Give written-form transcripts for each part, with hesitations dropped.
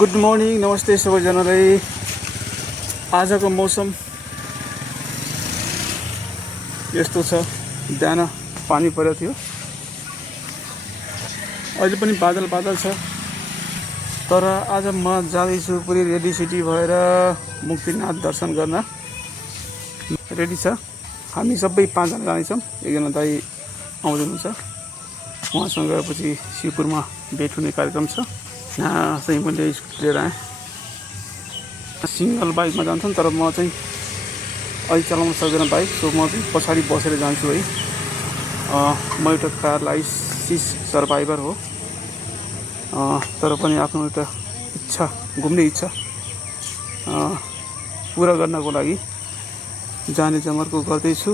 Good morning, नमस्ते सबैजनालाई। आजको मौसम यस्तो छ, बिहान पानी परेको थियो, अहिले पनि बादल बादल छ। तर आज म जाँदैछु पुरै रेडी सिटी भएर मुक्तिनाथ दर्शन गर्न रेडी छ। हामी सबै 5 जना जानेछौँ। एकजना दाइ आउँदै हुनुहुन्छ, उहाँसँग गएपछि शिवपुरमा भेट हुने कार्यक्रम छ। यहाँ चाहिँ मैले स्कुटी लिएर आएँ। सिङ्गल बाइकमा जान्छन्, तर म चाहिँ अहिले चलाउन सक्दैन बाइक, सो म चाहिँ पछाडि बसेर जान्छु है। म एउटा प्यारालाइसिस सर्भाइभर हो, तर पनि आफ्नो एउटा इच्छा, घुम्ने इच्छा पुरा गर्नको लागि जाने जमर्को गर्दैछु।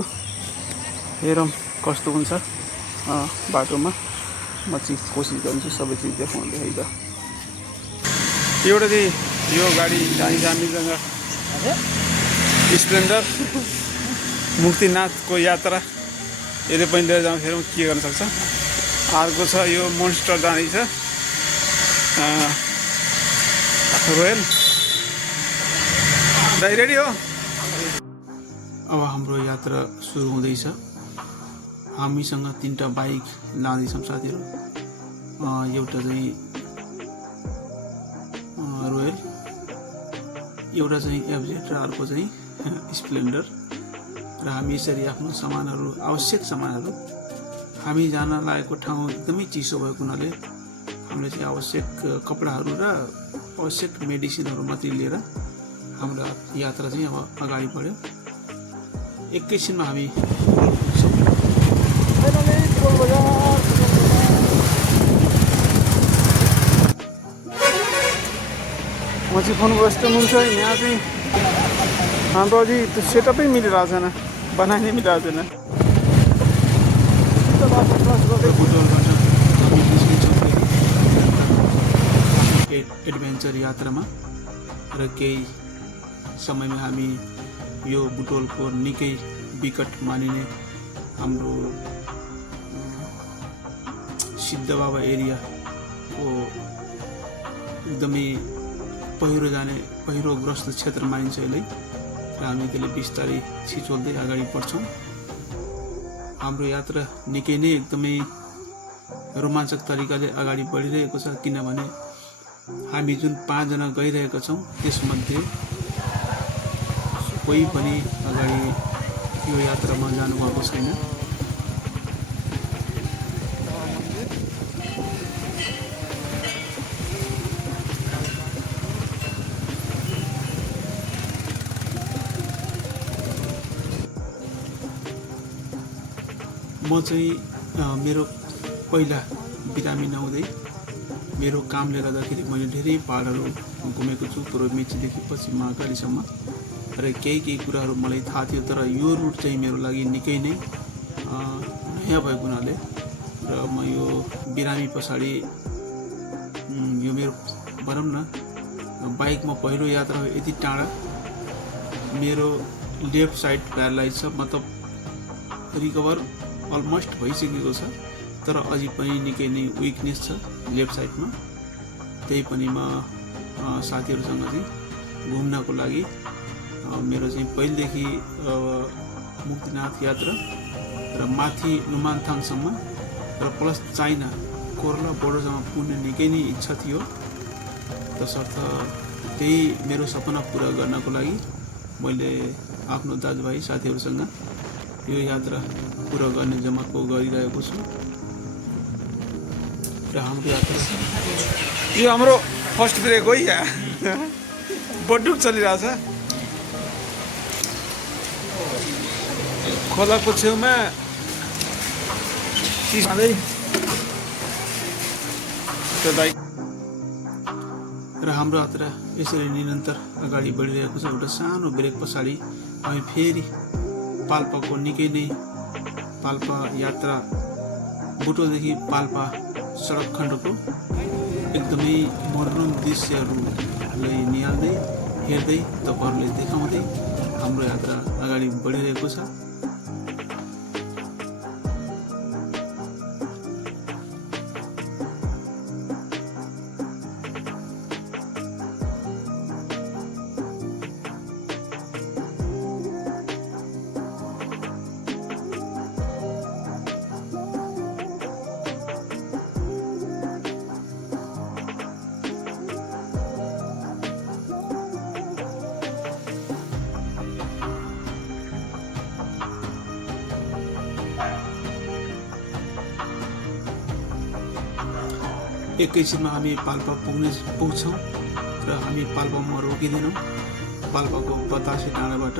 हेरौँ कस्तो हुन्छ बाटोमा। म चाहिँ कोसिस गर्छु सबै चिज देखाइदा। एउटा चाहिँ यो गाडी जान्छ हामीसँग स्प्लेन्डर मुक्तिनाथको यात्रा। यसले पनि लिएर जाउँ, हेरौँ के गर्न सक्छ। अर्को छ यो मोन्स्टर जाँदैछ रोयल। दाइ रेडी हो? अब हाम्रो यात्रा सुरु हुँदैछ। हामीसँग 3टा बाइक लाँदैछौँ साथीहरू। एउटा चाहिँ रोयल, एउटा चाहिँ एफजेड र अर्को चाहिँ स्प्लेन्डर। र हामी यसरी आफ्नो सामानहरू, आवश्यक सामानहरू, हामी जान लागेको ठाउँ एकदमै चिसो भएको हुनाले हामीले चाहिँ आवश्यक कपडाहरू र आवश्यक मेडिसिनहरू मात्रै लिएर हाम्रो यात्रा चाहिँ अब अगाडि बढ्यो। एकैछिनमा हामी पुग्छौँ। म चाहिँ फोन व्यस्त हुन्छ। यहाँ चाहिँ हाम्रो अझै त्यो सेटअपै मिलिरहेको छैन, बनाइ नै मिलिरहेको छैन। एडभेन्चर यात्रामा र केही समयमा हामी यो बुटोलको निकै विकट मानिने हाम्रो सिद्ध बाबा एरियाको एकदमै पहिरोग्रस्त क्षेत्र मानिन्छ यसलाई। र हामी त्यसले बिस्तारै छिचोल्दै अगाडि बढ्छौँ। हाम्रो यात्रा निकै नै एकदमै रोमाञ्चक तरिकाले अगाडि बढिरहेको छ, किनभने हामी जुन 5 जना गइरहेका छौँ त्यसमध्ये कोही पनि अगाडि यो यात्रामा जानुभएको छैन। म चाहिँ मेरो पहिला बिरामी नहुँदै मेरो कामले गर्दाखेरि मैले धेरै पहाडहरू घुमेको छु, पूर्व मेचीदेखि पश्चिम महाकालीसम्म। र केही कुराहरू मलाई थाहा थियो, तर यो रुट चाहिँ मेरो लागि निकै नै नयाँ भएको हुनाले र म यो बिरामी पछाडि यो मेरो भनौँ न बाइकमा पहिलो यात्रा हो यति टाढा। मेरो लेफ्ट साइड प्यारालाइज छ, मतलब रिकभर अलमोस्ट भइसकेको छ, तर अझै पनि निकै नै विकनेस छ लेफ्ट साइडमा। त्यही पनि म साथीहरूसँग चाहिँ घुम्नको लागि मेरो चाहिँ पहिलेदेखि मुक्तिनाथ यात्रा र माथि नुमानथाङसम्म र प्लस चाइना कोरला बोर्डरसम्म पुग्ने निकै नै इच्छा थियो। तसर्थ त्यही मेरो सपना पुरा गर्नको लागि मैले आफ्नो दाजुभाइ साथीहरूसँग यो यात्रा पुरा गर्ने जमर्को गरिरहेको छु। र हाम्रो यात्रा यो हाम्रो फर्स्ट ब्रेक हो या बड्डुक चलिरहेछ। खोलाको छेउमा र हाम्रो यात्रा यसरी निरन्तर अगाडि बढिरहेको छ। एउटा सानो ब्रेक पछाडि हामी फेरि पाल्पाको निकै नै पाल्पा यात्रा, बुटोलदेखि पाल्पा सडक खण्डको एकदमै मनोरम दृश्यहरूलाई निहाल्दै हेर्दै तपाईँहरूले देखाउँदै हाम्रो यात्रा अगाडि बढिरहेको छ। एकैछिनमा हामी पाल्पा पुग्छौँ र हामी पाल्पामा रोकिँदैनौँ। पाल्पाको बतासे डाँडाबाट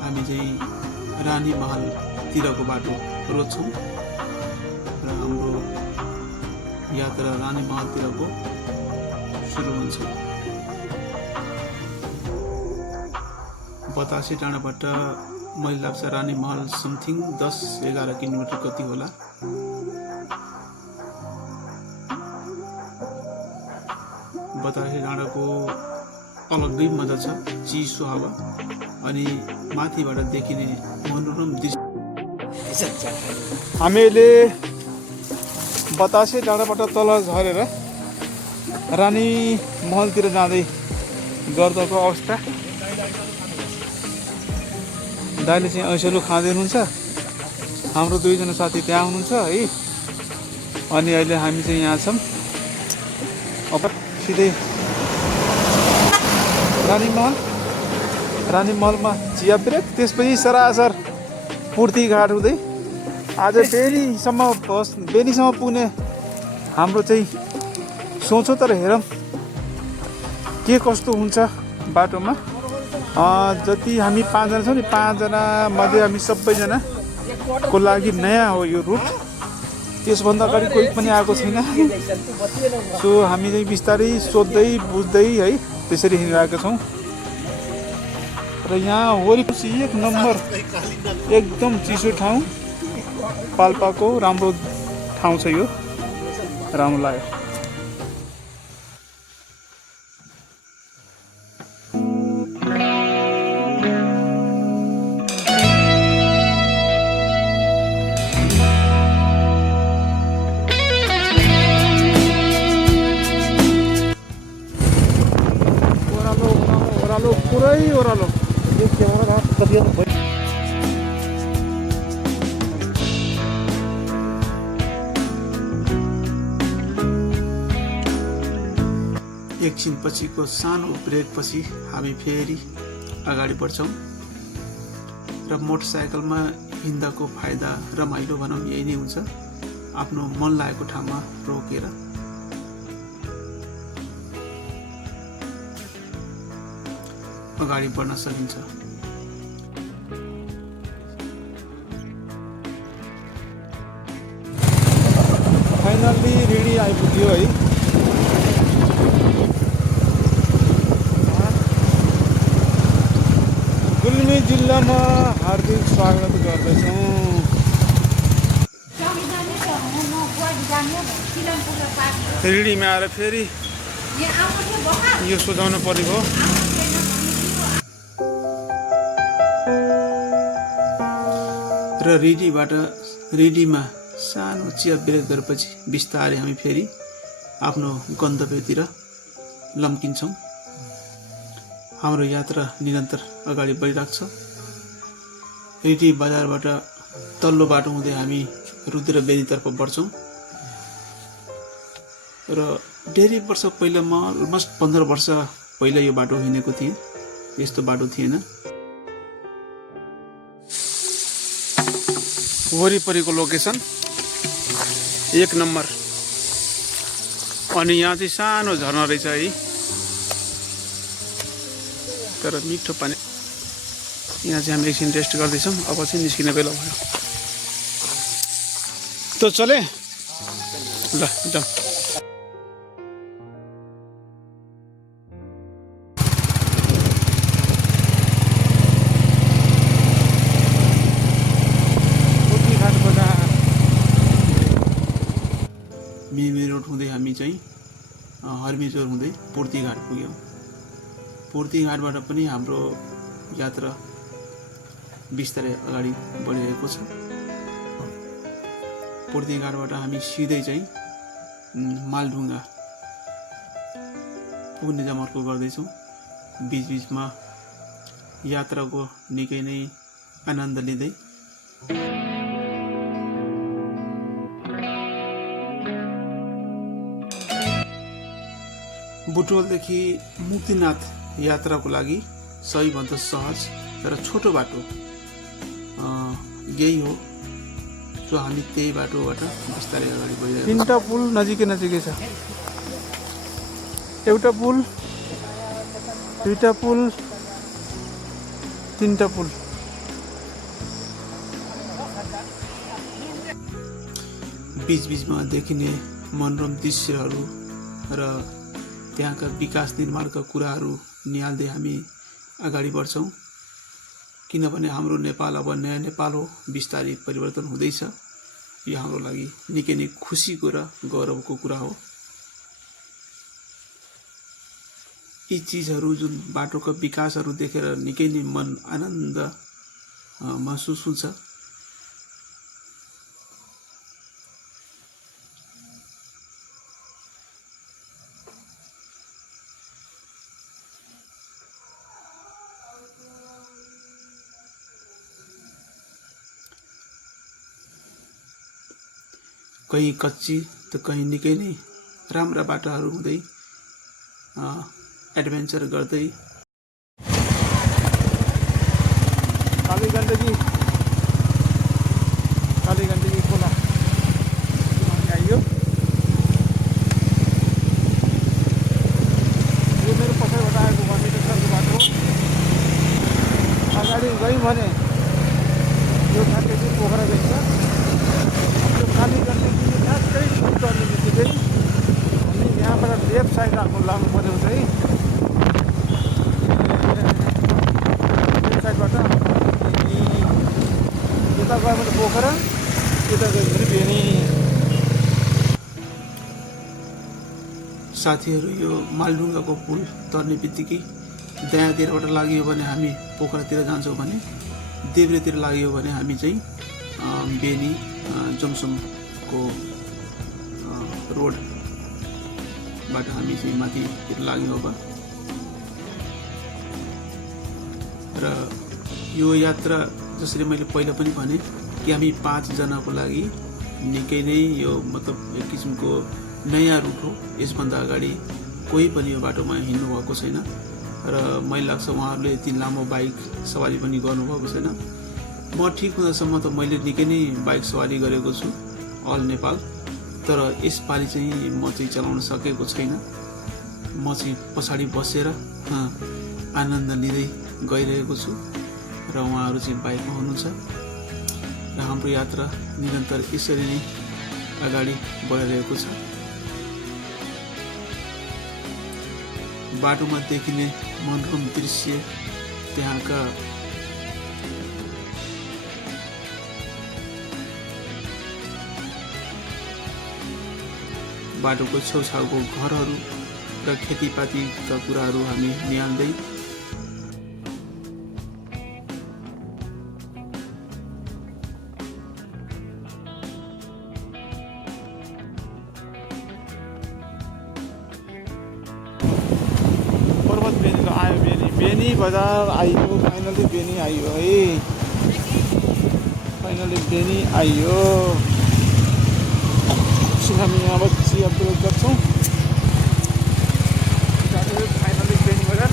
हामी चाहिँ रानी महलतिरको बाटो रोज्छौँ र हाम्रो यात्रा रानी महलतिरको सुरु हुन्छ। बतासे डाँडाबाट मैले लाग्छ रानी महल समथिङ 10-11 किलोमिटर कति होला। बतासे डाँडाको अलग्गै मजा छ, चिसो हावा अनि माथिबाट देखिने मनोरम दृश्य। हामीले बतासे डाँडाबाट तल झरेर रानी महलतिर जाँदै गर्दाको अवस्था। दाइले चाहिँ ऐसेलु खाँदै हुनुहुन्छ, हाम्रो दुईजना साथी त्यहाँ हुनुहुन्छ है। अनि अहिले हामी चाहिँ यहाँ छौँ, अब सिधै रानी महलमा चिया ब्रेक, त्यसपछि सरासर पूर्ति घाट हुँदै आज बेनीसम्म पुग्ने हाम्रो चाहिँ सोचो। तर हेरौँ के कस्तो हुन्छ बाटोमा। जति हामी 5 जना छौँ नि, 5 जना मध्ये हामी सबैजना को लागि नयाँ हो यो रुट। त्यसभन्दा अगाडि कोही पनि आएको छैन। सो हामी चाहिँ बिस्तारै सोध्दै बुझ्दै है त्यसरी हिँडिरहेका छौँ। र यहाँ वरिपरि 1 नम्बर एकदम चिसो ठाउँ, पाल्पाको राम्रो ठाउँ छ यो, राम्रो लाग्यो। पुरै ओह्रालो एकछिन पछिको सानो ब्रेक पछि हामी फेरि अगाडि बढ्छौँ। र मोटरसाइकलमा हिँड्दाको फाइदा रमाइलो भनौँ यही नै हुन्छ, आफ्नो मन लागेको ठाउँमा रोकेर अगाडि बढ्न सकिन्छ। फाइनल्ली रेडी आइपुग्यो है। गुल्मी जिल्लामा हार्दिक स्वागत गर्दछौँ। रेडीमा आएर फेरि यो सोधाउनु परेको। र रेडीमा सानो चिया ब्रेक गरेपछि बिस्तारै हामी फेरि आफ्नो गन्तव्यतिर लम्किन्छौँ। हाम्रो यात्रा निरन्तर अगाडि बढिरहेको छ। रेडी बजारबाट तल्लो बाटो हुँदै हामी रुद्र बेनीतर्फ बढ्छौँ। र धेरै वर्ष पहिला, म अलमोस्ट 15 वर्ष पहिला यो बाटो हिँडेको थिएँ, यस्तो बाटो थिएन। वरिपरिको लोकेसन 1 नम्बर। अनि यहाँ चाहिँ सानो झरना रहेछ है, तर मिठो पानी। यहाँ चाहिँ हामी एकछिन रेस्ट गर्दैछौँ, अब चाहिँ निस्किने बेला भयो। त चले ल जाउँ। मिमी रोड हुँदै हामी चाहिँ हर्मीचोर हुँदै पूर्ति घाट पुग्यौँ। पूर्ति घाटबाट पनि हाम्रो यात्रा बिस्तारै अगाडि बढिरहेको छ। पूर्ति घाटबाट हामी सिधै चाहिँ मालढुङ्गा पुग्ने जमर्को गर्दैछौँ। बिचबिचमा यात्राको निकै नै आनन्द लिँदै बुटवलदेखि मुक्तिनाथ यात्राको लागि सबैभन्दा सहज तर छोटो बाटो यही हो। सो हामी त्यही बाटोबाट बिस्तारै अगाडि बढिरहेको तीनटा पुल नजिकै छ। एउटा पुल, दुईटा पुल, तीनटा पुल। बीचमा देखिने मनोरम दृश्यहरू र त्यहाँका विकास निर्माणका कुराहरू निहाल्दै हामी अगाडि बढ्छौँ। किनभने हाम्रो नेपाल अब नयाँ नेपाल हो, बिस्तारै परिवर्तन हुँदैछ। यो हाम्रो लागि निकै नै खुसीको र गौरवको कुरा हो। यी चिजहरू जुन बाटोका विकासहरू देखेर निकै नै मन आनन्द महसुस हुन्छ। कहीँ कच्ची त कहीँ निकै नै राम्रा बाटाहरू हुँदै एडभेन्चर गर्दै काली गण्डकी खोला आइयो। यो मेरो पछाडिबाट आएको 1 मिटरको बाटो। अगाडि गयौँ भने यो ठ्याक्कै पोखरा गइन्छ। यो काली गण्डकी ठ्याक्कै चढ्ने बित्तिकै हामी यहाँबाट लेफ्ट साइड लाग्नु पर्यो चाहिँ लेफ्ट साइडबाट यता गयो भने पोखरा, यता गयो भने बेनी। साथीहरू, यो मालढुङ्गाको पुल तर्ने बित्तिकै दायाँतिरबाट लाग्यो भने हामी पोखरातिर जान्छौँ भने देब्रेतिर लाग्यो भने हामी चाहिँ बेनी जमसमको रोडबाट हामी चाहिँ माथितिर लाग्यौँ अब। र यो यात्रा जसरी मैले पहिला पनि भने कि हामी 5 जनाको लागि निकै नै यो मतलब एक किसिमको नयाँ रुट हो। यसभन्दा अगाडि कोही पनि यो बाटोमा हिँड्नु भएको छैन र मलाई लाग्छ उहाँहरूले यति लामो बाइक सवारी पनि गर्नुभएको छैन। म ठिक हुँदासम्म त मैले निकै नै बाइक सवारी गरेको छु अल नेपाल, तर यसपालि चाहिँ म चाहिँ चलाउन सकेको छैन। म चाहिँ पछाडि बसेर आनन्द लिँदै गइरहेको छु र उहाँहरू चाहिँ बाइकमा हुनुहुन्छ र हाम्रो यात्रा निरन्तर यसरी नै अगाडि बढिरहेको छ। बाटोमा देखिने मनोरम दृश्य, त्यहाँका बाटोको छेउछाउको घरहरू र खेतीपातीका कुराहरू हामी निहाल्दै पर्वत बेनी आयो। बेनी बजार आइयो। फाइनली बेनी आइयो है। फाइनली बेनी आइयो। हामी अब चिया प्रयोग गर्छौँ। फाइनली बेनी बजार।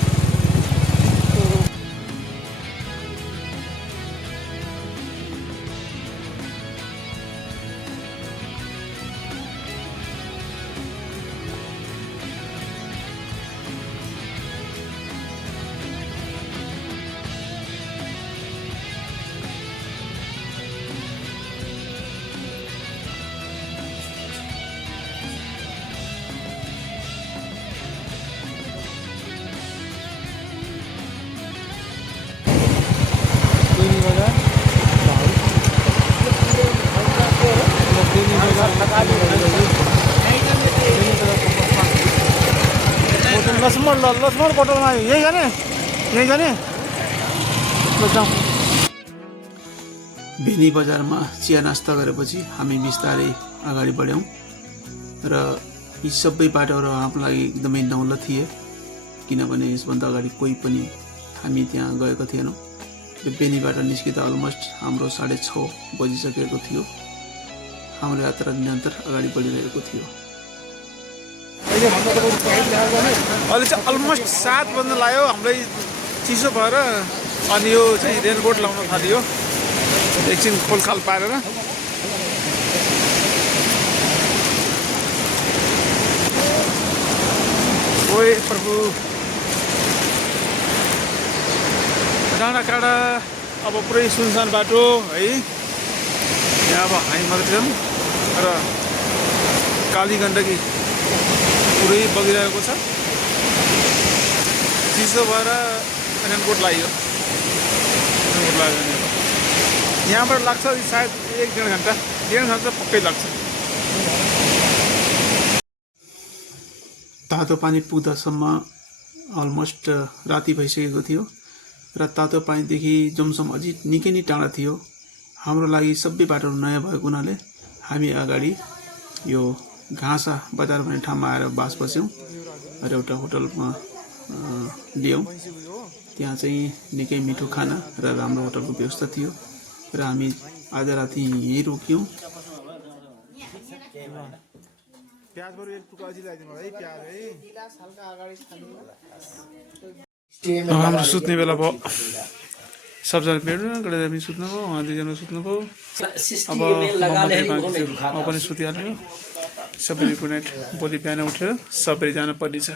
लक्ष्मण होटलमा यही जाने बेनी बजारमा चिया नास्ता गरेपछि हामी बिस्तारै अगाडि बढ्यौँ र यी सबै बाटोहरू हाम्रो लागि एकदमै नौलो थिए, किनभने यसभन्दा अगाडि कोही पनि हामी त्यहाँ गएको थिएनौँ र बेनीबाट निस्किँदा अलमोस्ट हाम्रो 6:30 बजिसकेको थियो। हाम्रो यात्रा निरन्तर अगाडि बढिरहेको थियो। अहिले चाहिँ अलमोस्ट 7 बज्न लाग्यो। हामीलाई चिसो भएर अनि यो चाहिँ रेनकोट लाउन थाल्यो एकछिन खोलखाल पारेर। प्रभु डाँडाकाँडा अब पुरै सुनसान बाटो है यहाँ अब हामी मात्रै छौँ र काली गण्डकी पुरै बगिरहेको छ चिसो भएर रेनकोट लाग्यो भने यहाँबाट लाग्छ सायद 1-1.5 घन्टा 1.5 घन्टा पक्कै लाग्छ तातो पानी पुग्दासम्म अलमोस्ट राति भइसकेको थियो र तातो पानीदेखि जमसम अझै निकै नै टाढा थियो हाम्रो लागि सबै बाटोहरू नयाँ भएको हुनाले हामी अगाडि यो घाँसा बजार भन्ने ठाउँमा आएर बास बस्यौँ र एउटा होटलमा लियौँ त्यहाँ चाहिँ निकै मिठो खाना र राम्रो होटलको व्यवस्था थियो र हामी आज राति यहीँ रोक्यौँ हाम्रो सुत्ने बेला भयो सबजना भेट्नु गएर पनि सुत्नुभयो उहाँ दुईजना सुत्नुभयो अब म पनि सुतिहाल्यो सबैले गुड नाइट भोलि बिहान उठेर सबैले जानु पर्नेछ